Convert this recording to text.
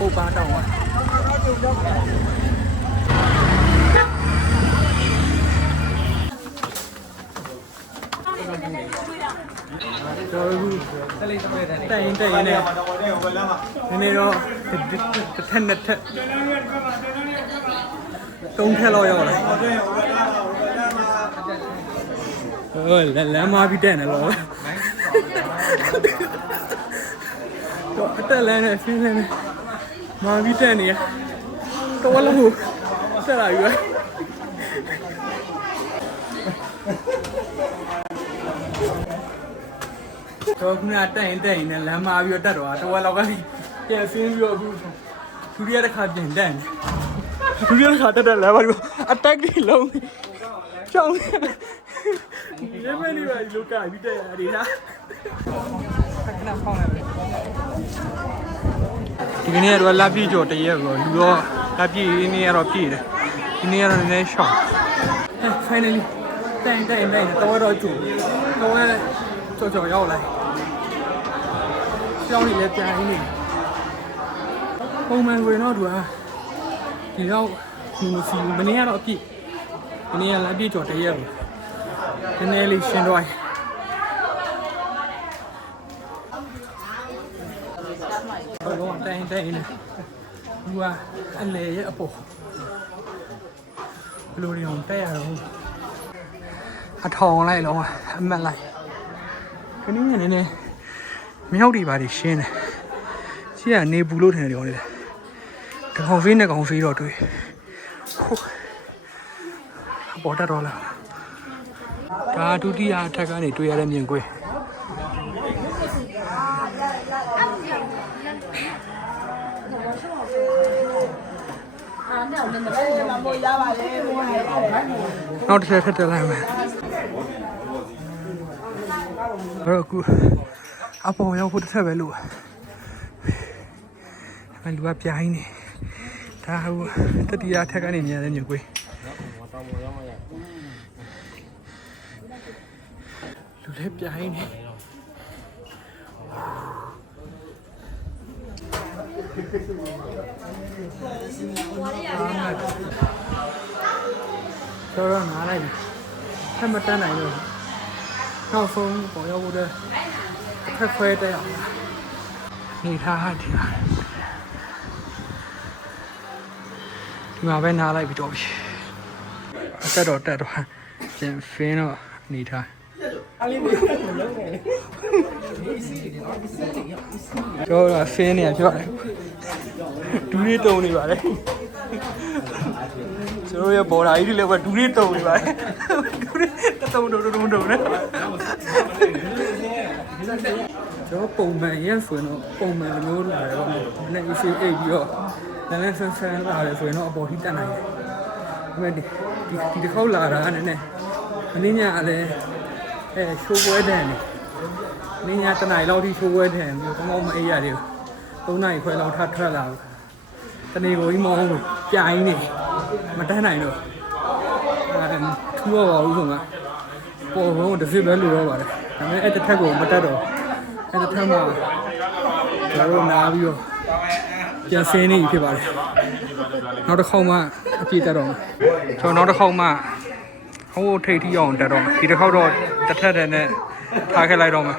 ပုတ်ပါတောင်းပါကျွန်တော်တို့တိုင်နေနည်းနည်းတော့တစ်ထက်နှစ်ထက်သုံးထက်လောက်ရောက်လာလမ်းမပြီးတက်နေလို့တော့အတက်လမ်းနဲ့ဆင်းလမ်းနဲ့မာပြီးတက်နေရတော့လို့ဆက်လာပြီတော့ခုနတက်ရင်နဲ့လမ်းမပြီးတော့တက်တော့တဝက်လောက်ကပြန်ဆင်းပြီးတော့အခုဒုတိယတစ်ခါပြန်တက်နေဒုတိယတစ်ခါတက်လမ်းမပြီးအတက်ကြီးလုံးချောင်းလေမလေးပါဒီလိုကပြီးတက်ရတယ်လားခဏဖောင်းလိုက်ဒီကနေ့တော့လက်ပြကြော်တရက်တော့လူတော့လက်ပြနေရတော့ပြည့်တယ်ဒီနေ့ကတော့နည်းနည်းရှော့ finally တိုင်တော့ကျူတော့ကြော်ရောက်လာကြောင်းနေလဲပြန်နေပုံမှန်ဝင်တော့သူကဒီတော့စီမနေ့ကတော့အပြည့်မနေ့ကလက်ပြကြော်တရက်လို့နည်းနည်းလေးရှင်းတော့တော့တိုင်နေသူကအလေရဲ့အပေါ်ဘလိုတွေအောင်တက်ရတော့အထောင်လိုက်လုံးအမက်လိုက်ခဏနည်းနည်းမြောက်တွေပါရှင်းတယ်ရှိကနေပူလို့ထင်တယ်ဒီကောင်လေးတကောင်ဖေးနဲ့ကောင်ဖေးတော့တွေ့ပေါ်တတ်တော့လားဒါဒုတိယအထက်ကနေတွေ့ရတဲ့မြင်ကွင်းနောက်တစ်ချက်ထပ်တက်လိုက်မယ်အဲ့တော့အခုအပေါ်ရောက်ဖို့တစ်ချက်ပဲလို့အဲ့လူကပြိုင်းနေဒါဟိုတတိယထက်ကနေမြင်ရတဲ့မြင်ကွင်းလူလည်းပြိုင်းနေတော့နားလိုက်ထပ်မတန်းနိုင်လို့နောက်ဆုံးပေါ်ရောက်ဖို့တဲ့ထက်ခွဲတဲ့အောင်နေထားဒီမှာပဲနားလိုက်ပြီးတော့ပြီအတက်တော့တက်တော့ပြန်ဖင်းတော့နေထားကျော်ကဖင်းနေရပြောတယ်ဒူးလေးတုံနေပါလေကျွန်တော်ရပေါ်လာကြီးလည်းပဲဒူးလေးတုံနေပါလေဒူးလေးတုံနဲ့ကျွန်တော်ပုံမှန်ရဆိုရင်တော့ပုံမှန်မျိုးလာတယ်ပေါ့နည်းနည်း issue အိပ်ပြီးတော့လည်းဆန်းလာတယ်ဆိုရင်တော့အပေါ်ထိတက်နိုင်တယ်ဒါပေမဲ့ဒီတစ်ခေါက်လာတာကနည်းနည်းမင်းညာလည်းရှိုးပွဲတဲ့မင်းညာတနိုင်လောက်ထိရှိုးပွဲတဲ့မျိုးကောင်းမအေးရတယ်3နိုင်ခွဲလောက်ထွက်လာတနေ့ကိုကြီးမောင်းလို့ပြိုင်းနေမတန်းနိုင်တော့ထူတော့ပါဘူးဆိုမှပေါ်တော့တစ်စစ်ပဲလိုတော့ပါတယ်ဒါပေမဲ့အဲ့တစ်ထက်ကိုမတက်တော့အဲ့တစ်ထက်မှာကျွန်တော်နားပြီးတော့ပြန်ဆင်းနေပြီဖြစ်ပါတယ်နောက်တစ်ခေါက်မှအပြည့်တက်တော့ကျွန်တော်နောက်တစ်ခေါက်မှဟိုထိတ်ထီအောင်တက်တော့ဒီတစ်ခေါက်တော့တစ်ထက်တည်းနဲ့ထားခဲ့လိုက်တော့မှာ